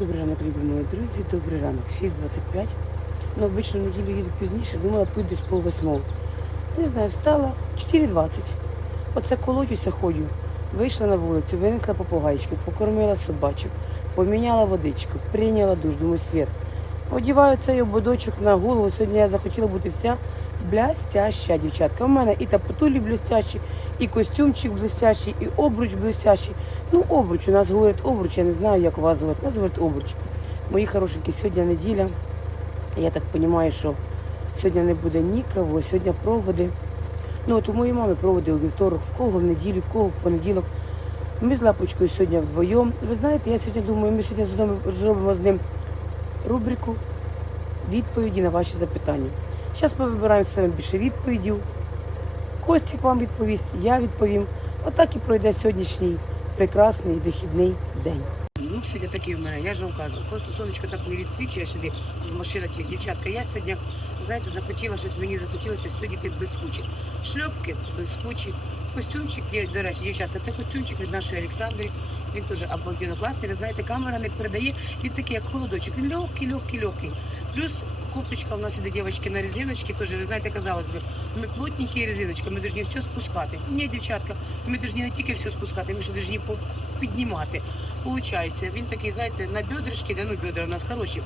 Добрий ранок, любі мої друзі, добрий ранок. 6.25. Ну, обично неділю їду пізніше, думала, путь десь пол восьмого. Не знаю, встала 4.20. Оце колотюся, ходю. Вийшла на вулицю, винесла попугайчики, покормила собачок, поміняла водичку, прийняла душ, думаю, світ. Одіваю цей ободочок на голову. Сьогодні я захотіла бути вся блестяща дівчатка. У мене і тапотулі блестящі, і костюмчик блестящий, і обруч блестящий. Ну, обруч, у нас говорять обруч, я не знаю, як у вас говорять. У нас говорять обруч. Мої хорошенькі, сьогодні неділя. Я так розумію, що сьогодні не буде нікого, сьогодні проводи. Ну, от у моєї мами проводи у вівторок, в кого в неділю, в кого в понеділок. Ми з лапочкою сьогодні вдвоєм. Ви знаєте, я сьогодні думаю, ми сьогодні зробимо з ним рубрику відповіді на ваші запитання. Зараз ми вибираємо саме більше відповідів. Костік вам відповість, я відповім. Отак і пройде сьогоднішній прекрасний вихідний день. Ну, сьогодні такий в мене, я ж вам кажу. Просто сонечко так не відсвічує сюди, машина ті дівчатка. Я сьогодні, знаєте, захотіла щось, мені захотілося сьогодні без кучі. Шльопки без кучі, костюмчик, до речі, дівчатка, це костюмчик від нашої Олександри. Він теж обалденно класний. Ви знаєте, камера не передає. Він такий, як холодочок. Він легкий, легкий, легкий. Плюс кофточка у нас іде дівчатки на резиночки, теж, ви знаєте, казалось би, ми плотненькі резиночки, ми повинні все спускати. Ні, дівчатка, ми повинні не тільки все спускати, ми ще повинні по- піднімати. Получається, він такий, знаєте, на бедрышки, да, ну бедра у нас хороші.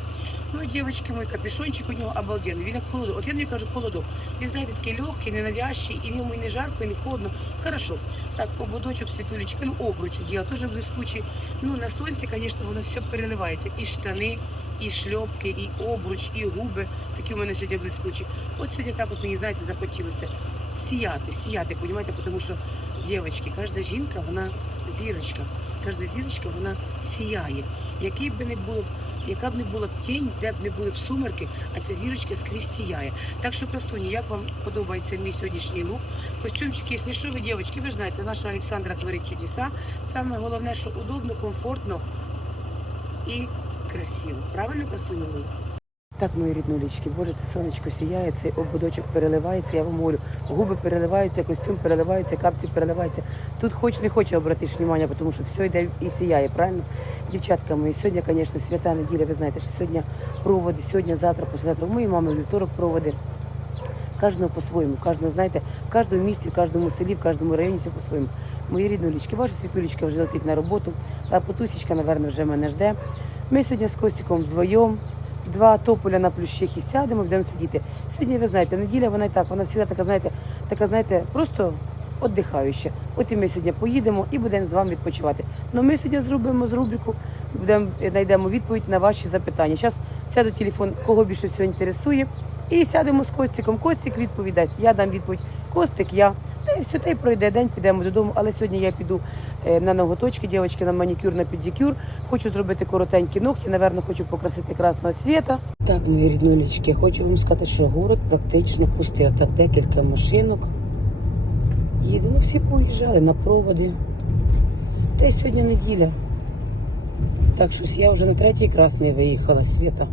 Ну, дівчатки, мой капюшончик у нього обалденний. Він як холодок. От я мені кажу, холодок. Він, знаєте, такий легкий, ненавязчий, і йому і не жарко, і не холодно. Хорошо. Так, ободочок, світулечка, ну обруч діла, теж блискучий. Ну, на сонці, звісно, воно все переливається. І штани, і шльопки, і обруч, і губи. Такі у мене сьогодні блискучі. От сьогодні так от мені, знаєте, захотілося сіяти, сіяти, розумієте, тому що, дівчатки, кожна жінка, вона зірочка. Кожна зірочка, вона сіяє. Який би не було, яка б не була тінь, де б не були б сумерки, а ця зірочка скрізь сіяє. Так що, красуні, як вам подобається мій сьогоднішній лук? Костюмчик, якщо що ви, дівчатки, ви ж знаєте, наша Олександра творить чудеса. Саме головне, що удобно, комфортно і красиво. Правильно, красуні мої? Так, мої ріднулічки, боже, це сонечко сіяє, цей ободочок переливається, я вам говорю, губи переливаються, костюм переливається, капці переливаються. Тут хоч не хоче обратиш внимання, тому що все йде і сіяє, правильно? Дівчатка мої, сьогодні, звісно, свята неділя, ви знаєте, що сьогодні проводи, сьогодні, завтра, післязавтра. У моєї мами вівторок проводи. Кожного по-своєму, кожного, знаєте, в кожному місті, в кожному селі, в кожному районі все по-своєму. Мої ріднулічки, ваша світулечка вже летить на роботу, а потусічка, напевно, вже мене жде. Ми сьогодні з Костіком вдвоєм, два тополя на плющихі сядемо, будемо сидіти. Сьогодні, ви знаєте, неділя, вона і так, вона завжди така, знаєте, така, знаєте, просто віддихаюча. От і ми сьогодні поїдемо і будемо з вами відпочивати. Ну ми сьогодні зробимо з рубрику, будемо знайдемо відповідь на ваші запитання. Зараз сяду телефон, кого більше всього інтересує, і сядемо з Костиком. Костик відповідасть. Я дам відповідь. Костик, я. Все, пройде день, підемо додому. Але сьогодні я піду е, на ноготочки, дівчатки, на манікюр, на педикюр. Хочу зробити коротенькі ногті, напевно, хочу покрасити красного цвіта. Так, мої ріднулечки, хочу вам сказати, що город практично пустий. Отак декілька машинок. Їду. Ну, всі поїжджали на проводи. Та й сьогодні неділя. Так що я вже на третій красний виїхала світа.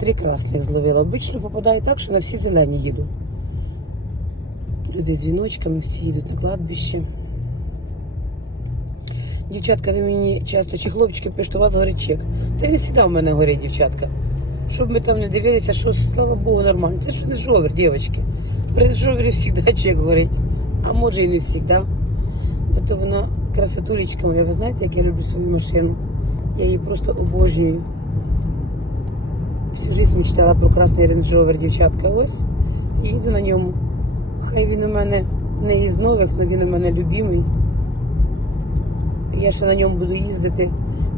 Три красних зловила. Обично попадаю так, що на всі зелені їду. Люди з віночками всі їдуть на кладбище. Дівчатка, ви мені часто чи хлопчики пишуть, у вас горить чек. Та він завжди в мене горить, дівчатка. Щоб ми там не дивилися, що слава Богу, нормально. Це ж не жовер, дівчатки. При жовері завжди чек горить. А може і не завжди. Зато вона красотулечка моя. Ви знаєте, як я люблю свою машину? Я її просто обожнюю. Всю життя мечтала про красний Rover, дівчатка. Ось їду на ньому. Хай він у мене не із нових, але він у мене любимий. Я ще на ньому буду їздити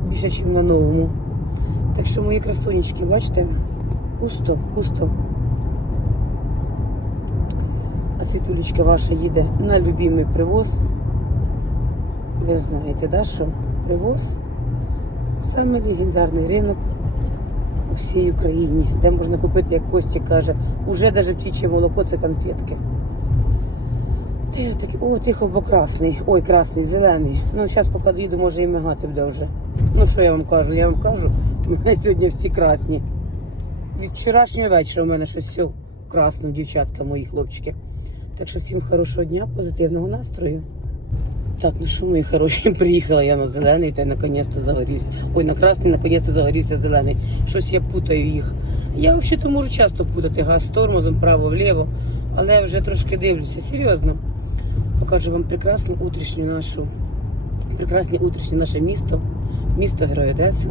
більше, ніж на новому. Так що мої красунечки, бачите, пусто, пусто. А світулечка ваша їде на любимий привоз. Ви знаєте, да, що привоз саме легендарний ринок у всій Україні, де можна купити, як Кості каже, уже навіть птіче молоко це конфетки. Такий, о, тихо, бо красний. Ой, красний, зелений. Ну, зараз поки доїду, може і мигати буде вже. Ну, що я вам кажу? Я вам кажу, у мене сьогодні всі красні. Від вчорашнього вечора у мене щось все красно, дівчатка, мої хлопчики. Так що всім хорошого дня, позитивного настрою. Так, ну що, мої хороші, приїхала я на зелений, та й наконець-то загорівся. Ой, на красний, наконець-то загорівся зелений. Щось я путаю їх. Я взагалі можу часто путати газ тормозом, право-вліво, але я вже трошки дивлюся, серйозно. Покажу вам прекрасну утрішню нашу, прекрасне утрішнє наше місто, місто Герой Одеса.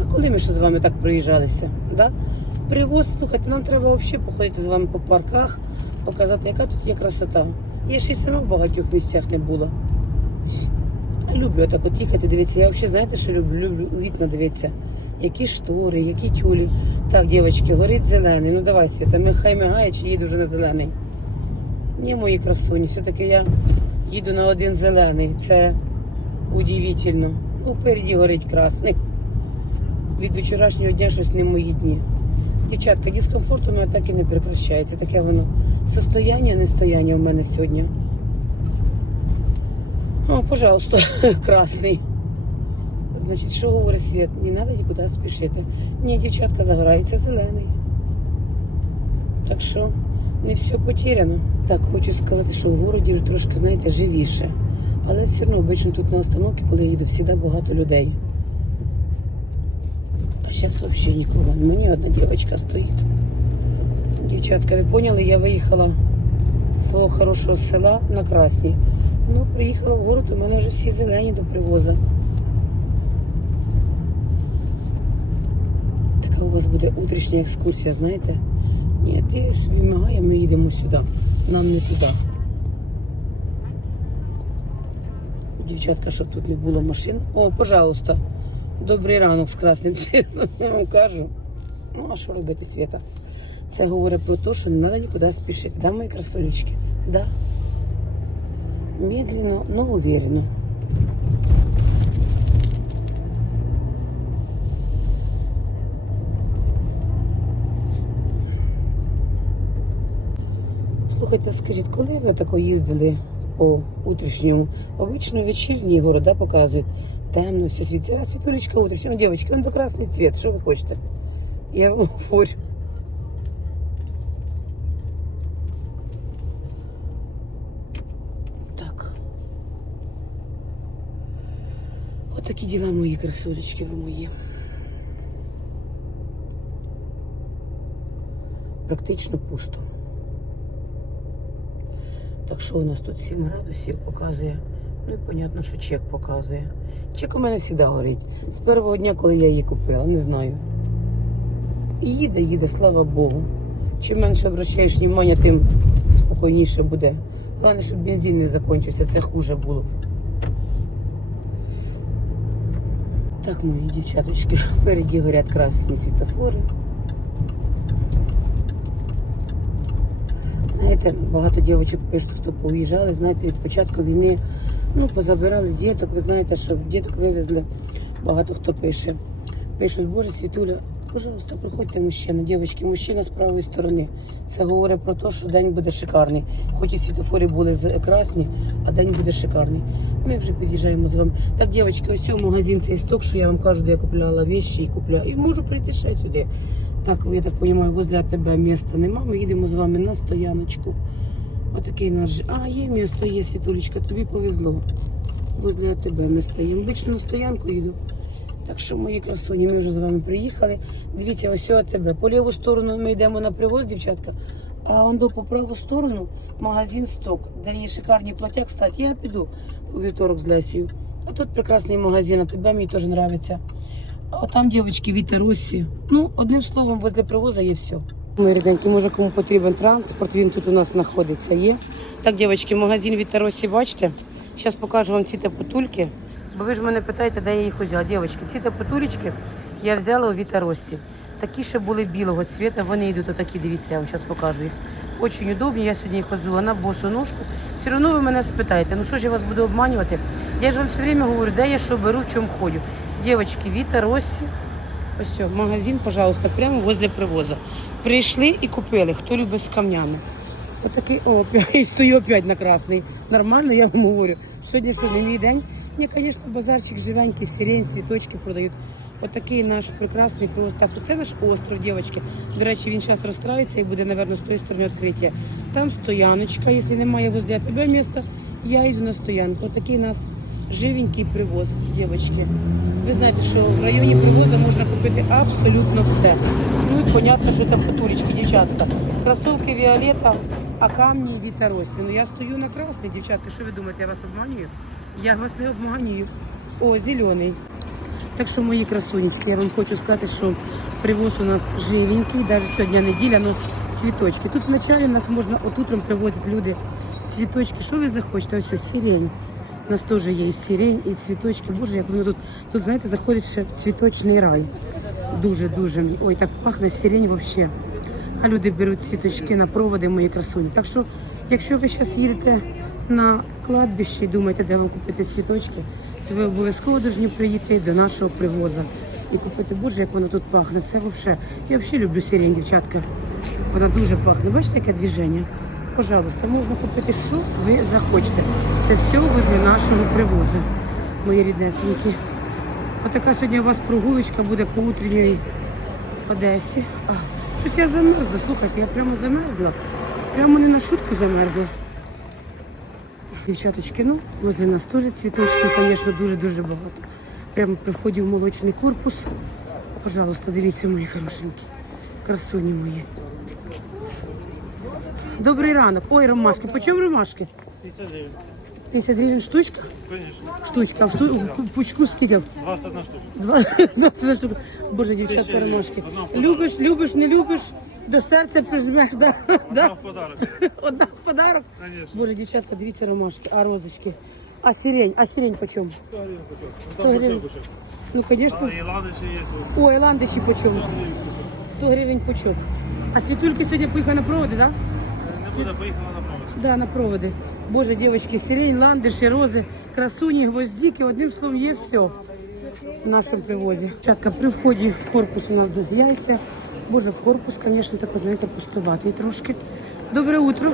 А коли ми ще з вами так проїжджалися? Да? Привоз, слухайте, нам треба взагалі походити з вами по парках, показати, яка тут є красота. Я ще й сама в багатьох місцях не була. Люблю так от їхати, дивіться. Я взагалі знаєте, що люблю? Люблю у вікна дивитися. Які штори, які тюлі. Так, дівчатки, горить зелений. Ну давай, Свята, хай мигає, чи їду вже на зелений. Ні, мої красуні, все-таки я їду на один зелений. Це удивительно. Упереді горить красний. Від вчорашнього дня щось не мої дні. Дівчатка, дискомфорт у мене так і не прекращається. Таке воно состояння, не стояння у мене сьогодні. О, пожалуйста, красний. Значить, що говорить світ? Не треба нікуди спішити. Ні, дівчатка загорається зелений. Так що не все потеряно. Так, хочу сказати, що в городі вже трошки, знаєте, живіше. Але все одно обично тут на остановці, коли я їду, завжди багато людей. А зараз взагалі нікого. Мені одна дівчинка стоїть. Дівчатка, ви поняли, я виїхала з свого хорошого села на Красній. Ну, приїхала в город, у мене вже всі зелені до привоза. Така у вас буде утрішня екскурсія, знаєте? Ні, ти собі мигає, ми їдемо сюди. Нам не туди. Дівчатка, щоб тут не було машин. О, пожалуйста. Добрий ранок з красним вам кажу. Ну, а що робити, Свята? Це говорить про те, що не треба нікуди спішити. Да, мої красолечки? Да. Медленно, но уверенно. Слухайте, скажіть, коли ви тако їздили по утрішньому? Обично вечірні города показують. Темно, все світить. А світулечка утрішня. Дівчатки, он до красний цвіт. Що ви хочете? Я вам говорю. Так. Отакі діла мої красулечки ви мої. Практично пусто. Так що у нас тут 7 градусів показує. Ну і понятно, що чек показує. Чек у мене завжди горить. З першого дня, коли я її купила, не знаю. І їде, їде, слава Богу. Чим менше обращаєш внимання, тим спокійніше буде. Головне, щоб бензин не закінчився, це хуже було. Так, мої дівчаточки, впереді горять красні світофори. Знаєте, багато дівчаток пишуть, хто поїжджали, знаєте, від початку війни, ну, позабирали діток, ви знаєте, що діток вивезли. Багато хто пише. Пишуть, Боже, Світуля, пожалуйста, приходьте мужчина, дівчатки, мужчина з правої сторони. Це говорить про те, що день буде шикарний. Хоч і світофори були красні, а день буде шикарний. Ми вже під'їжджаємо з вами. Так, дівчатки, ось цей магазин цей сток, що я вам кажу, де я купляла вещі і купляю. І можу прийти ще сюди. Так, я так розумію, возле тебе міста нема. Ми їдемо з вами на стояночку. Отакий наш. А, є місто, є світулечка, тобі повезло. Возле тебе ми стоїмо. Обично на стоянку їду. Так що, мої красуні, ми вже з вами приїхали. Дивіться, ось тебе. По ліву сторону ми йдемо на привоз, дівчатка. А он по праву сторону магазин сток, де є шикарні плаття. Кстати, я піду у вівторок з Лесією. А тут прекрасний магазин, а тебе мені теж подобається. А там, дівчатки, Віта Ну, одним словом, возле привоза є все. Мої рідненькі, може кому потрібен транспорт, він тут у нас знаходиться, є. Так, дівчатки, магазин Віта Росі, бачите? Зараз покажу вам ці тапотульки. Бо ви ж мене питаєте, де я їх взяла. Дівчатки, ці тапотулечки я взяла у Віта Росі. Такі ще були білого цвіта, вони йдуть отакі, дивіться, я вам зараз покажу їх. Очень удобні, я сьогодні їх на босу ножку. Все одно ви мене спитаєте, ну що ж я вас буду обманювати? Я ж вам все время говорю, де я що беру, в чому ходю. Дівчатки, Віта Росі, ось магазин, пожалуйста, прямо возле привоза. Прийшли і купили, хто любить з камнями. Отакий, о, опять, і стою опять на красний. Нормально, я вам говорю. Сьогодні що мій день. Ні, звісно, базарчик живенький, сирень, цвіточки продають. Отакий наш прекрасний просто. Це наш остров, дівчатки. До речі, він зараз розстраюється і буде, мабуть, з тої сторони відкриття. Там стояночка, якщо немає возле тебе міста, Я йду на стоянку. Отакий нас живенький привоз, дівчатки. Ви знаєте, що в районі привозу можна купити абсолютно все. Ну і понятно, що це футуречки, дівчатка. Кросовки Віолета, а камні Віта Ну я стою на красній, дівчатка. Що ви думаєте, я вас обманюю? Я вас не обманюю. О, зелений. Так що, мої красунечки, я вам хочу сказати, що привоз у нас живенький, навіть сьогодні неділя, ну цвіточки. Тут вначалі нас можна, от утром привозять люди цвіточки. Що ви захочете? Ось ось сирень. У нас теж є і сирень, і цвіточки. Боже, як воно тут, тут, знаєте, заходить ще цвіточний рай. Дуже-дуже. Ой, так пахне сирень взагалі. А люди беруть цвіточки на проводи, мої красуні. Так що, якщо ви зараз їдете на кладбище і думаєте, де ви купити цвіточки, то ви обов'язково повинні приїти до нашого привоза і купити. Боже, як воно тут пахне. Це взагалі. Я взагалі люблю сирень, дівчатка. Вона дуже пахне. Бачите, яке движення? Пожалуйста, можна купити, що ви захочете. Це все возле нашого привозу, мої ріднесенькі. Отака сьогодні у вас прогулочка буде по утренній Одесі. А, щось я замерзла, слухайте, я прямо замерзла. Прямо не на шутку замерзла. Дівчаточки, ну, возле нас теж цвіточки, звісно, дуже-дуже багато. Прямо при вході в молочний корпус. Пожалуйста, дивіться, мої хорошенькі. Красуні мої. Добрий ранок. Ой, ромашки. По чому ромашки? 50 гривен. штучка? Конечно. Штучка. В шту... в пучку скільки? 21 штука. Два 20 штук. Боже, Тисяча ромашки. гривень. Одна в подарок. Любиш, любиш, не любиш, до серця прижмеш, да? Да? в подарок. Одна в подарок. Конечно. Боже, дівчатка, дивіться ромашки, а розочки. А сирень, а сирень почем? 100 гривен пучок. Сто Там гривен. пучок. Ну, звісно. А, и ландыши есть. вот. Ой, ландиші почем? 100 гривен пучок. 100 гривень почем. А світульки сьогодні поїхали на проводи, так? Да? Не буде, поїхала на провод. Да, на проводи. Боже, дівчатки, сирень, ландиші, рози, красуні, гвоздики, одним словом, є все в нашому привозі. Чатка, при вході в корпус у нас тут яйця. Боже, корпус, звісно, так, знаєте, пустуватий трошки. Добре утро.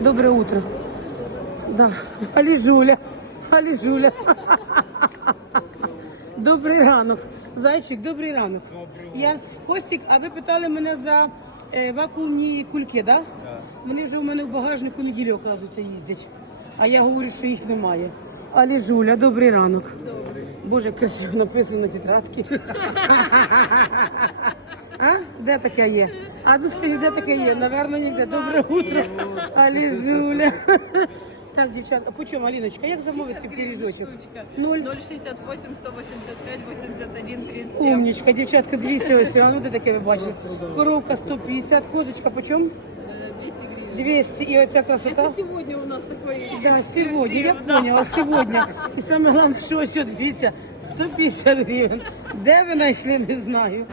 Добре утро. Да. Алі Жуля. Алі Жуля. Добрий ранок. Зайчик, добрий ранок. Я Костік, а ви питали мене за е, вакуумні кульки, да? Вони вже у мене в багажнику неділю окладуться їздять. А я говорю, що їх немає. Алі Жуля, добрий ранок. Добрий. Боже, красиво написано на тетрадці. А? Де таке є? А ну скажи, де таке є? Наверно, ніде. Добре утро. Алі Жуля. Так, дівчата, по чому, Аліночка, як замовити пиріжочок? Нуль. 068 185 81 37. Умнічка, дівчатка, дивіться ось, а ну де таке ви бачите? Коровка 150, козочка почем? 200 гривен. 200, і оця красота? Это сегодня у нас такой Да, сегодня, я поняла, сегодня. І саме головне, що ось, от, дивіться, 150 гривень. Де ви знайшли, не знаю.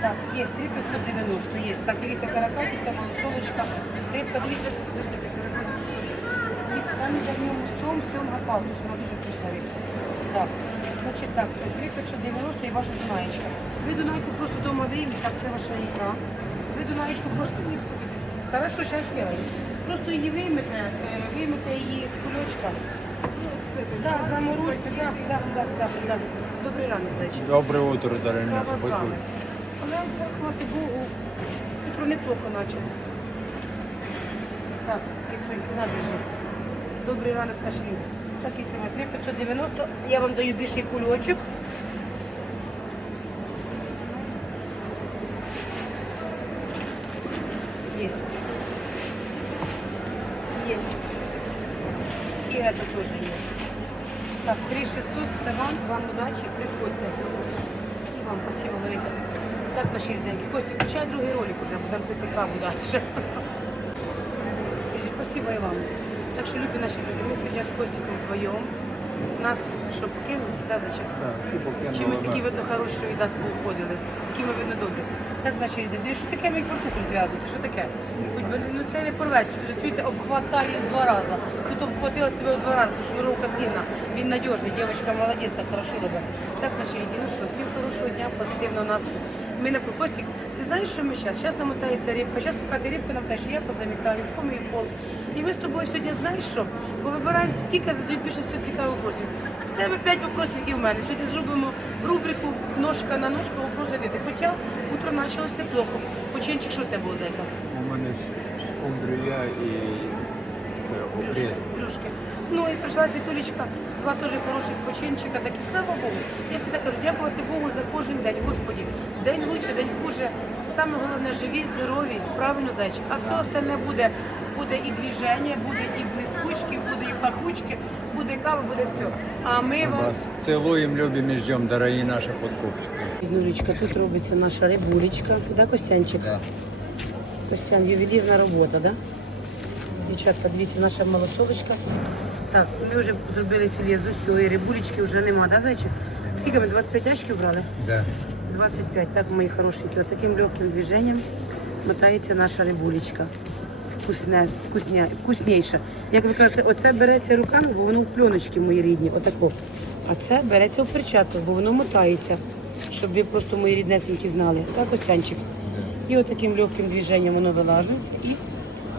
Так, є 3590, є. Так, дивіться, каракатиця, малосолочка, рибка, дивіться, Дивіться, там іде в ньому сом, сом гапалус, вона дуже вкусна рибка. Так, значить так, 3590 і ваша дунаєчка. Ви дунаєчку просто вдома виймете, так, це ваша ікра. Ви дунаєчку просто не все. Хорошо, зараз зроблю. Просто її виймете, е, виймете її з кульочка. Да, заморозьте, да, да, да, да, да. Добрий ранок, зайчик. Доброе утро, вас мои. Але слава Богу, утро неплохо начало. Так, кицуньки, набіжи. Добрий ранок, люди. Так, і це 3590. Я вам даю більший кульочок. Есть. Есть. И это тоже есть. Так, 3600, це вам, вам удачі, приходьте. І вам спасибо велике. Так, наші рідненькі. Костя, включай другий ролик уже, будемо пити каву далі. Спасибо і вам. Так що, любі наші друзі, ми сьогодні з Костиком вдвоєм. Нас, щоб кинули сюди, зачем? Чи ми такі видно хороші, від нас уходили, такі ми видно добрі. Так наші люди, де що таке мій фартух розв'язується, що таке? Хоч би, ну це не порветься, чуєте, обхватали два рази. Тут обхватила себе в два рази, тому що шнуровка длинна, він надіжний, дівчинка молодець, так хорошо робить. Так наші люди, ну що, всім хорошого дня, позитивного настрою. Ми на Костик, ти знаєш, що ми зараз? Зараз намотається рибка, зараз поки рибка нам каже, я позамітаю, помию пол. І ми з тобою сьогодні знаєш що? Бо вибираємо скільки задають більше всього цікавих вопросів. В тебе п'ять вопросів і в мене. Сьогодні зробимо рубрику ножка на ножку вопрос ответи. Хоча утро почалось неплохо. Починчик, що в тебе було зайка? У мене скумбрія і Брюшки, брюшки. Ну і прийшла Світулечка, два теж хороших починчика, так і слава Богу. Я завжди кажу, дякувати Богу за кожен день. Господі, день лучше, день хуже. Саме головне живі, здорові, правильно зайчик. А все остальне буде. Буде і движення, буде і блискучки, буде і пахучки, буде кава, буде все. А ми вас Вас цілуємо, любимо і ждемо, дорогі наші подкупщики. Нулечка, тут робиться наша рибулечка, да, Костянчик? Да. Костян, ювелірна робота, да? Дівчатка, дивіться, наша малосолочка. Так, ми вже зробили філе з усього, і рибулечки вже нема, да, зайчик? Скільки ми 25 ящиків брали? Да. 25, так, мої хорошенькі, от таким легким движенням мотається наша рибулечка. Вкусне, вкусня, вкусніша. Як ви кажете, оце береться руками, бо воно в пленочці мої рідні, отако. А це береться в перчатку, бо воно мотається, щоб ви просто мої ріднесенькі знали. Так, Костянчик? І отаким легким движенням воно вилажується. І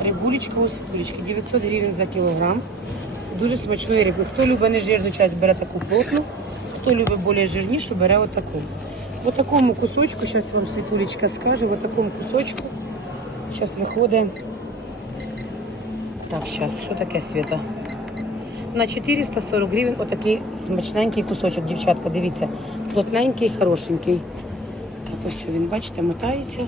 рибулечка, ось рибулечки, 900 гривень за кілограм. Дуже смачної риби. Хто любить нежирну часть, бере таку плотну, хто любить більш жирнішу, бере отаку. В такому кусочку, зараз вам Світулечка скаже, в такому кусочку зараз виходить. Так, зараз, що таке світа? На 440 гривень отакий смачненький кусочок, дівчатка, дивіться, плотненький, хорошенький. Так, ось він, бачите, мотається.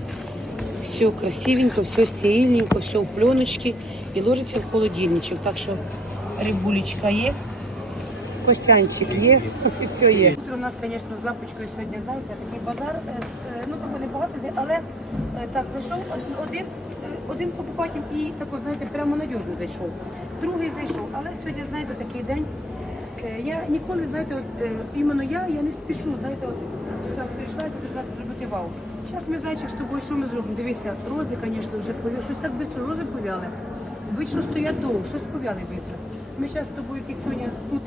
Все красивенько, все стерильненько, все у пленочці і ложиться в холодильничок. Так що рибулечка є, костянчик є, і все є. У нас, звісно, з лапочкою сьогодні, знаєте, такий базар, е, з- е, ну того небагато, де, але е, так, зайшов один, е, один покупатель і тако, знаєте, прямо надіжно зайшов. Другий зайшов. Але сьогодні, знаєте, такий день. Е, Я ніколи, знаєте, от е, іменно я, я не спішу, знаєте, от там прийшла і зробити вау. Зараз ми зайчик з тобою, що ми зробимо? Дивися, рози, звісно, вже пові... щось так швидко рози повяли. Обично стоять довго, щось повяли швидко. Ми зараз з тобою кицюня тут,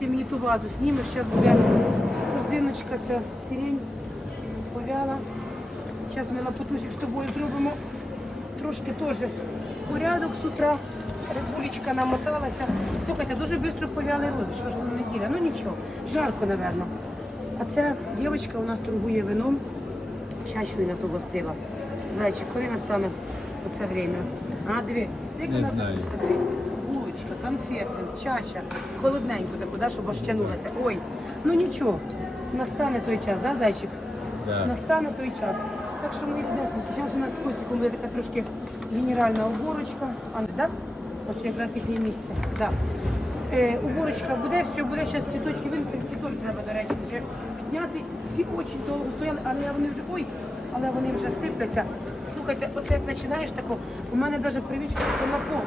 ти мені ту вазу знімеш, зараз буде корзиночка ця сирень повяла. Зараз ми лапотусик з тобою зробимо трошки теж порядок з утра. Рибулечка намоталася. Слухайте, дуже швидко повяли рози. Що ж неділя? Ну нічого, жарко, напевно. А ця дівчинка у нас торгує вином. Чащою нас угостила. Зайчик, коли настане оце время? А, диви, як Не вона знаю. Булочка, конфети, чача, холодненько таку, да, щоб аж тянулася. Ой, ну нічого, настане той час, да, зайчик? Да. Настане той час. Так що ми ріднесенькі. Зараз у нас з Костіком буде така трошки генеральна уборочка. А, да? Ось якраз їхнє місце. Да. Е, уборочка буде, все буде, зараз цвіточки винесемо, ці теж треба, до речі, вже підняти. Ці очень довго стояли, але вони вже, ой, але вони вже сипляться. Слухайте, оце як починаєш тако, у мене навіть привичка тако на пол.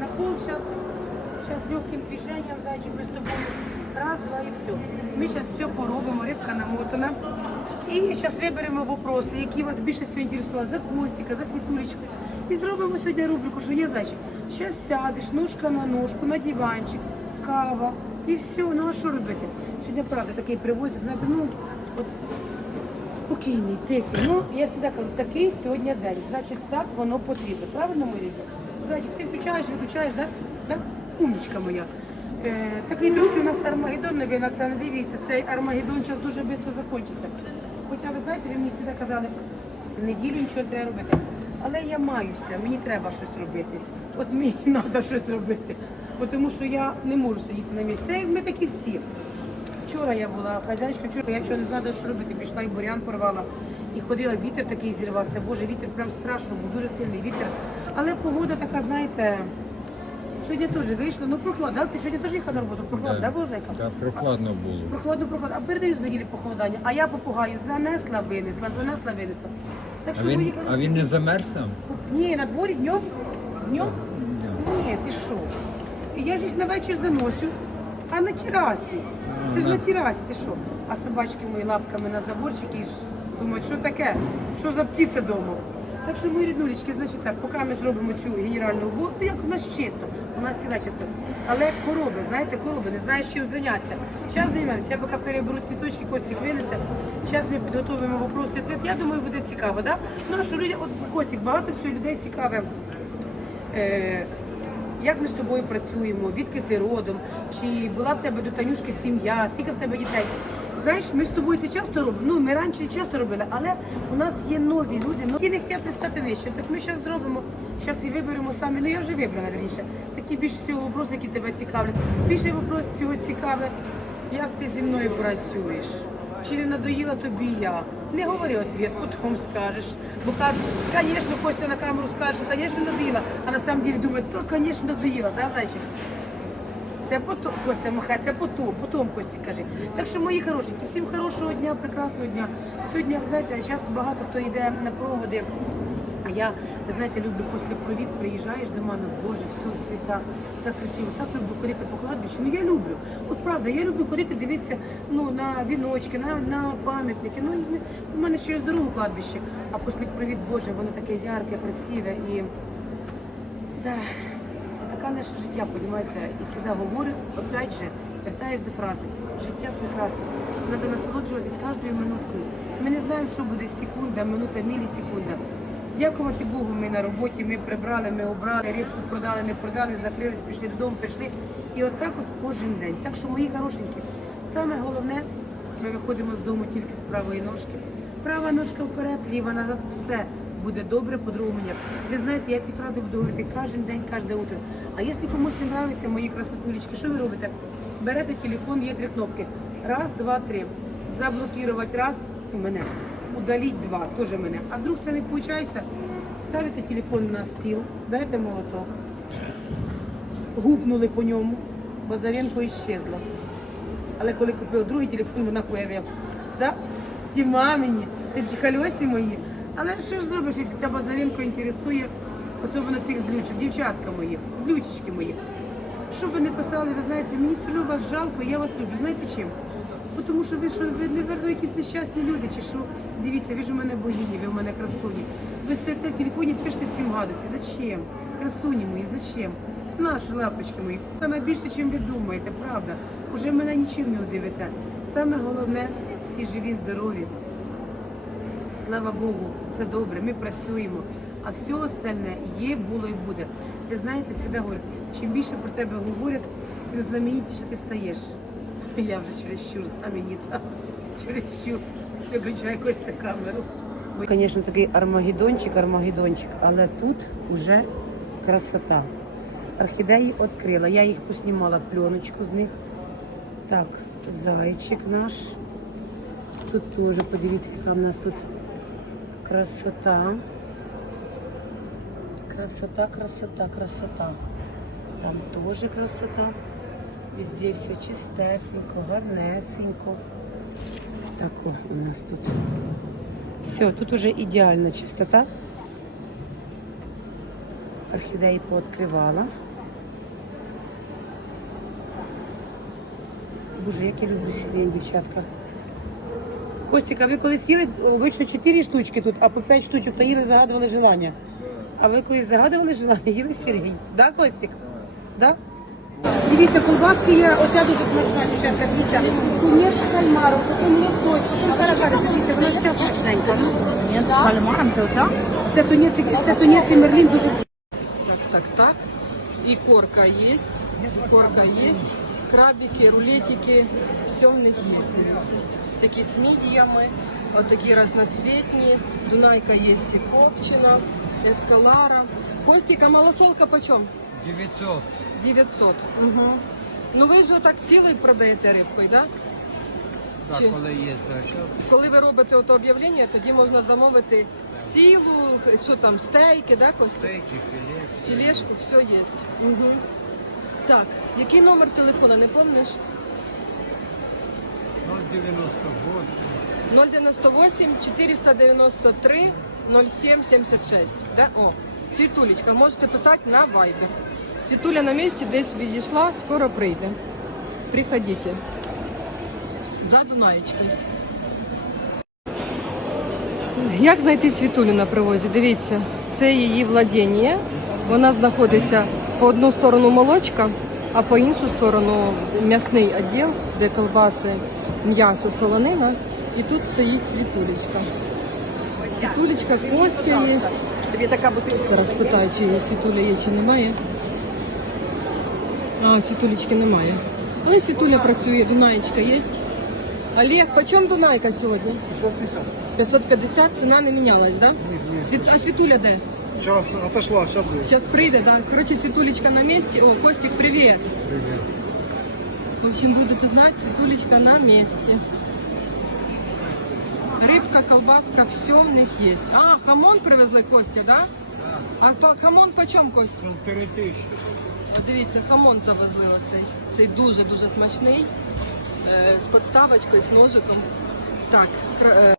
На пол зараз Сейчас легким движением, зайчик, мы с тобой раз, два и все. Ми зараз все поробимо, рибка намотана. І зараз виберемо вопроси, які вас більше всього інтересували за Костіка, за Світулечку. І зробимо сьогодні рубрику, що є зайчик. Зараз сядеш, ножка на ножку, на диванчик, кава і все. Ну а що робити? Сьогодні правда такий привозик, знаєте, ну от спокійний, тихий. Ну, я завжди кажу, такий сьогодні день. Значить, так воно потрібно. Правильно, мої рідні? Зайчик, ти включаєш, виключаєш, так? Да? Умничка моя. Е, такий трошки у нас Армагеддон, не на це не дивіться. Цей Армагеддон зараз дуже швидко закінчиться. Хоча ви знаєте, ви мені завжди казали, в неділю нічого треба робити. Але я маюся, мені треба щось робити. От мені треба щось робити. Тому що я не можу сидіти на місці. Ми такі всі. Вчора я була хазяйка, вчора я вчора не знала, що робити. Пішла і бурян порвала. І ходила, вітер такий зірвався. Боже, вітер прям страшно, був дуже сильний вітер. Але погода така, знаєте, сьогодні теж вийшло. Ну прохладно. Ти сьогодні теж їхав на роботу? Прохладно, да, було зайка? Так, прохладно було. Прохладно, прохладно. А передаю з неділі похолодання. А я попугаю занесла, винесла, занесла, винесла. Так А що він, а він не замерз там? ні, на дворі днем. Днем? Ні, ти що? Я ж їх на вечір заносю, а на терасі. Це ж на терасі, ти що? А собачки мої лапками на заборчики і ж думають, що таке? Що за птиця вдома? Так що мої ріднулечки, значить так, поки ми зробимо цю генеральну уборку, як у нас чисто, у нас всіла чисто. Але короби, знаєте, короби, не знаєш чим зайнятися. Зараз займемося, я поки переберу цвіточки, Костік винесе. Зараз ми підготуємо вопроси і відповідь. Я думаю, буде цікаво, да? Ну, що люди, от Костік, багато всього людей цікаве. Е, як ми з тобою працюємо, відки ти родом, чи була в тебе до Танюшки сім'я, скільки в тебе дітей. знаєш, ми з тобою це часто робимо. Ну, ми раніше часто робили, але у нас є нові люди, які не хочуть стати вище. Так ми зараз зробимо, зараз і виберемо самі. Ну я вже вибрала раніше. Такі більш всього вопроси, які тебе цікавлять. Більше вопрос всього цікаве, як ти зі мною працюєш. Чи не надоїла тобі я? Не говори ответ, потім скажеш. Бо кажуть, звісно, Костя на камеру скаже, що, звісно, надоїла. А на самом деле думає, то, звісно, надоїла, да, зайчик? Це потом, Костя махає, це потом, потом Костя каже. Так що, мої хорошенькі, всім хорошого дня, прекрасного дня. Сьогодні, знаєте, зараз багато хто йде на проводи. А я, ви знаєте, люблю після провід, приїжджаєш до мами, Боже, все, цвіта, так красиво, так люблю ходити по кладбищу. Ну я люблю. От правда, я люблю ходити, дивитися ну, на віночки, на, на пам'ятники. Ну, у мене через дорогу кладбище. А після провід, Боже, воно таке ярке, красиве і. Да. Така наше життя, розумієте, і завжди говорю, опять же, вертаюсь до фрази. Життя прекрасне. Треба насолоджуватись кожною минуткою. Ми не знаємо, що буде секунда, минута, мілісекунда. Дякувати Богу, ми на роботі, ми прибрали, ми обрали, рибку продали, не продали, закрились, пішли додому, прийшли. І отак от кожен день. Так що, мої хорошенькі, саме головне, ми виходимо з дому тільки з правої ножки. Права ножка вперед, ліва назад, все буде добре, по-другому ніяк. Ви знаєте, я ці фрази буду говорити кожен день, кожне утро. А якщо комусь не подобаються мої красотулечки, що ви робите? Берете телефон, є три кнопки. Раз, два, три. Заблокувати раз у мене. Удаліть два, теж мене. А вдруг це не виходить? Ставите телефон на стіл, берете молоток, гупнули по ньому, Базаренко іщезла. Але коли купив другий телефон, вона появилася. Да? Ті мамині, такі хальосі мої. Але що ж зробиш, якщо ця Базаренко інтересує, особливо тих злючок, дівчатка мої, злючечки мої. Що ви не писали, ви знаєте, мені все одно вас жалко, я вас люблю. Знаєте чим? Тому що ви що ви не якісь нещасні люди, чи що? Дивіться, ви ж у мене богині, ви у мене красуні. Ви сидите в телефоні, пишете всім гадості. Зачем? Красуні мої, зачем? Наші лапочки мої. Вона більше, ніж ви думаєте, правда. Уже мене нічим не удивите. Саме головне, всі живі, здорові. Слава Богу, все добре, ми працюємо. А все остальне є, було і буде. Ви знаєте, завжди говорять, чим більше про тебе говорять, тим знаменитіше ти стаєш. Я вже чересчур знаменита. Чересчур. Виключай Костя камеру. Звісно, такий армагеддончик, армагеддончик, але тут вже красота. Орхідеї відкрила. Я їх поснімала пленочку з них. Так, зайчик наш. Тут теж подивіться, яка в нас тут красота. Красота, красота, красота. Там теж красота. Везде все чистесенько, гарнесенько. Так, о, у нас тут. Все, тут уже ідеальна чистота. Орхідеї пооткривала. Боже, як я люблю сирень, дівчатка. Костік, а ви колись їли обично 4 штучки тут, а по 5 штучок та їли, загадували желання. А ви колись загадували желання, їли сирень. Да, Костік? Да? Дивіться, колбаски є, оця дуже смачна, дівчатка, дивіться. Тунець з кальмаром, потім лосось, потім каракариця, дивіться, вона вся смачненька. Ну, Нет, с кальмаром це оця? Це тунець, це тунець і мерлін дуже Так, так, так. И корка есть, и корка есть. Крабики, рулетики, все в них есть. Такие с мидиями, вот такие разноцветные. Дунайка есть и копчена, эскалара. Костика, малосолка почем? 900. 900. Угу. Ну ви ж отак цілий продаєте рибкою, да? Так, Чи- коли є зараз. Коли ви робите ото об'явлення, тоді можна замовити цілу, що там, стейки, да, Костя? Стейки, філе. все Філешку, все є. Угу. Так, який номер телефона, не пам'ятаєш? 098. 098 493 0776. Да? О, Світулечка, можете писати на Viber. Світуля на місці десь відійшла, скоро прийде. Приходіть. За Дунаєчкою. Як знайти Світулю на привозі? Дивіться, це її владіння. Вона знаходиться по одну сторону молочка, а по іншу сторону м'ясний відділ, де колбаси, м'ясо, солонина. І тут стоїть світулечка. Світулечка з Костею. Тобі така бутилка. Зараз питаю, чи світуля є, чи немає. А, світулечки немає. Але світуля працює, Дунаєчка є. Олег, почем Дунайка сьогодні? 550. 550, ціна не мінялась, да? Світ, а Світуля де? Сейчас отошла, сейчас будет. Сейчас прийде, да? Короче, Світулечка на месте. О, Костик, привет. В общем, будете знать, Світулечка на месте. Рибка, колбаска, все в них есть. А, хамон привезли Костя, да? А по, хамон почем, Костя? Полторы тысячи. Дивіться, хамон завезли оцей. Цей дуже-дуже смачний. Е, з подставочкою, з ножиком. Так, е,